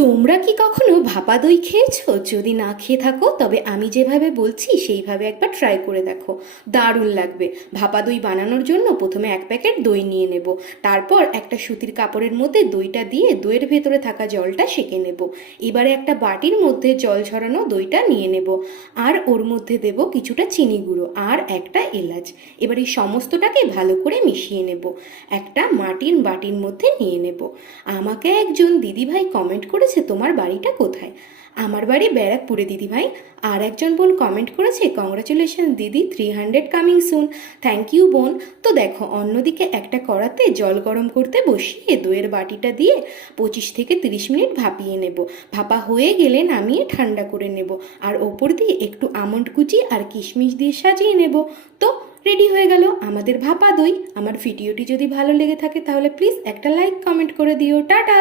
তোমরা কি কখনো ভাপা দই খেয়েছো? যদি না খেয়ে থাকো তবে আমি যেভাবে বলছি সেইভাবে একবার ট্রাই করে দেখো, দারুণ লাগবে। ভাপা দই বানানোর জন্য প্রথমে 1 প্যাকেট দই নিয়ে নেব। তারপর একটা সুতির কাপড়ের মধ্যে দইটা দিয়ে দইয়ের ভেতরে থাকা জলটা সেঁকে নেব। এবারে একটা বাটির মধ্যে জল ঝরানো দইটা নিয়ে নেব, আর ওর মধ্যে দেব কিছুটা চিনি গুঁড়ো আর একটা এলাচ। এবার এই সমস্তটাকে ভালো করে মিশিয়ে নেব, একটা মাটির বাটির মধ্যে নিয়ে নেব। আমাকে একজন দিদিভাই কমেন্ট করেছে, তোমার বাড়িটা কোথায়? আমার বাড়ি ব্যারাকপুরে দিদিভাই। আর একজন বোন কমেন্ট করেছে, কংগ্রাচুলেশন দিদি, 300 কামিং সুন। থ্যাংক ইউ বোন। তো দেখো, অন্যদিকে একটা কড়াতে জল গরম করতে বসিয়ে দইয়ের বাটিটা দিয়ে 25 থেকে 30 মিনিট ভাপিয়ে নেব। ভাপা হয়ে গেলে নামিয়ে ঠান্ডা করে নেব, আর ওপর দিয়ে একটু আমন্ড কুচি আর কিশমিশ দিয়ে সাজিয়ে নেব। তো রেডি হয়ে গেল আমাদের ভাপা দই। আমার ভিডিওটি যদি ভালো লেগে থাকে তাহলে প্লিজ একটা লাইক কমেন্ট করে দিও। টাটা।